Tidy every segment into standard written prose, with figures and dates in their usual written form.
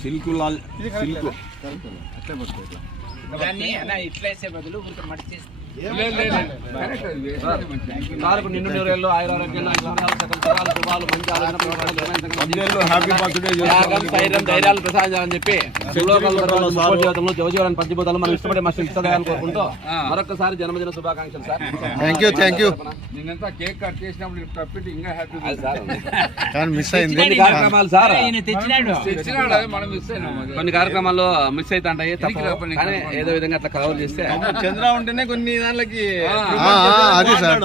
Silk Lal silk దాన్ని అన్న ఇట్లా వేసే బదులు ఊరికే మడిచేసి నిన్ను నూరేళ్ళు ఆయురారోగ్యంలో శుభాలు మంచి ధైర్యాలు ప్రసాదించాలని చెప్పి జవజీవనాన్ని పంచిపోతాను మనం ఇష్టపడే మస్తు ఇష్టదయాలు కోరుకుంటూ మరొకసారి జన్మదిన శుభాకాంక్షలు సార్. Thank you. నిన్నంతా కేక్ కట్ చేసినప్పుడు తప్పితే ఇంకా హ్యాపీ కానీ మిస్ అయింది కొన్ని కార్యక్రమాలు సార్ తెచ్చినాడు మనం మిస్ అయినాం. కొన్ని కార్యక్రమాలు మిస్ అవుతాయి కానీ ఏదో విధంగా అట్లా కవర్ చేస్తే చంద్ర ఉంటేనే కొన్ని దానికి అది సార్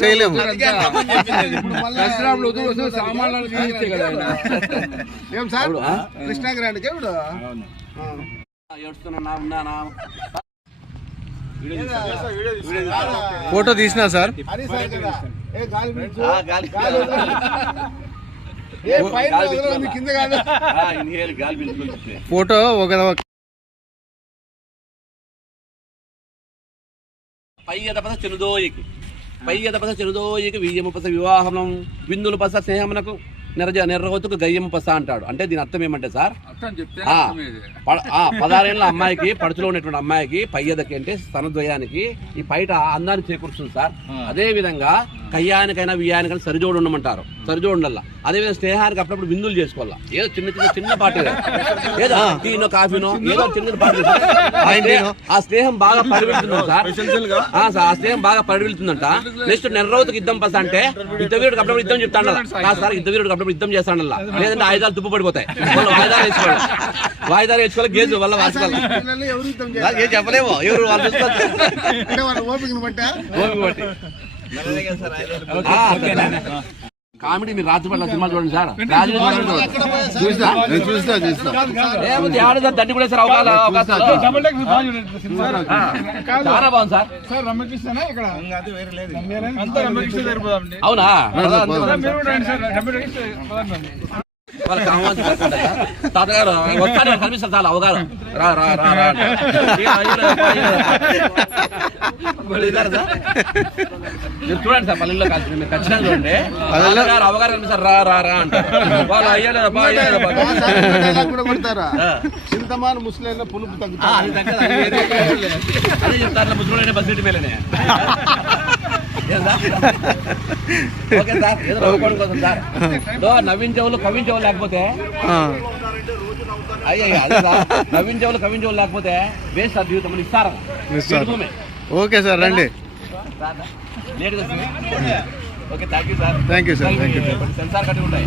చేయలేము. సామాన్లు ఏం సార్ కృష్ణాగ్రాండ్కి ఇప్పుడు ఏడుస్తున్నా ఉన్నానా ఫోటో తీసినా సార్. ఫోటో ఒక పయ్యదపస చెనుదోయికి విజయముపస వివాహం విందులు పస స్నేహమునకు నెర్రగొత్తుకు గయ్యము పస అంటాడు. అంటే దీని అర్థం ఏమంటే సార్ 16 అమ్మాయికి పడుచులో ఉన్నటువంటి అమ్మాయికి పయ్యదకి అంటే స్తనద్వయానికి ఈ పైట అందాన్ని చేకూరుస్తుంది సార్. అదే విధంగా కయ్యానికైనా వియ్యానికైనా సరిజోడు ఉండమంటారు. సరిజోడు ఉండాల. అదేవిధంగా స్నేహానికి అప్పుడప్పుడు విందులు చేసుకోవాలా. ఏదో చిన్న పార్టీ ఏదో టీనో కాఫీనో ఏదో చిన్న పార్టీ ఆ స్నేహం బాగా పరివెళ్తుంది సార్. ఆ స్నేహం బాగా పరివెళ్తుందంట. నెక్స్ట్ నెర్రవతకు యుద్ధం పస అంటే యుద్ధవీరుడికి అప్పుడప్పుడు యుద్ధం చెప్తాను సార్. యుద్ధవీరుడికి అప్పుడప్పుడు యుద్ధం చేస్తాను. లేదంటే ఆయుధాలు తుప్పు పడిపోతాయి. వాయిదాలు వేసుకోవాలి గేజు వల్ల వాసుకోవాలి. ఏం చెప్పలేము ఎవరు కామెడీ. మీరు రాత్రిపట్ల సినిమా చూడండి సార్. దండి కూడా సార్ అవకాశాలు చాలా బాగుంది సార్. అవునా తాతగారు వస్తాను కనిపిస్తారు చాలా అవగాహన రా రా రా చూడండి సార్. పల్లెల్లో మీరు ఖచ్చితంగా చూడండి అవగాహన కనిపిస్తారు రా రా రా అంటారు. వాళ్ళు చింతమాను ముసలి పులుపు అదే చెప్తారు. ముసలి బస్ సీటు మేలేనే. Okay sir. ఏదో నవ్వుకోవడం కోసం సార్. నవ్వించేవాళ్ళు కవించేవాళ్ళు లేకపోతే అదే సార్. నవ్వించేవాళ్ళు కవించేవాళ్ళు లేకపోతే వేస్ట్ సార్ జీవితం ఇస్తారా. ఓకే సార్ రండి. Okay thank you sir. Thank you sir. Censor కట్టి ఉంటాయి.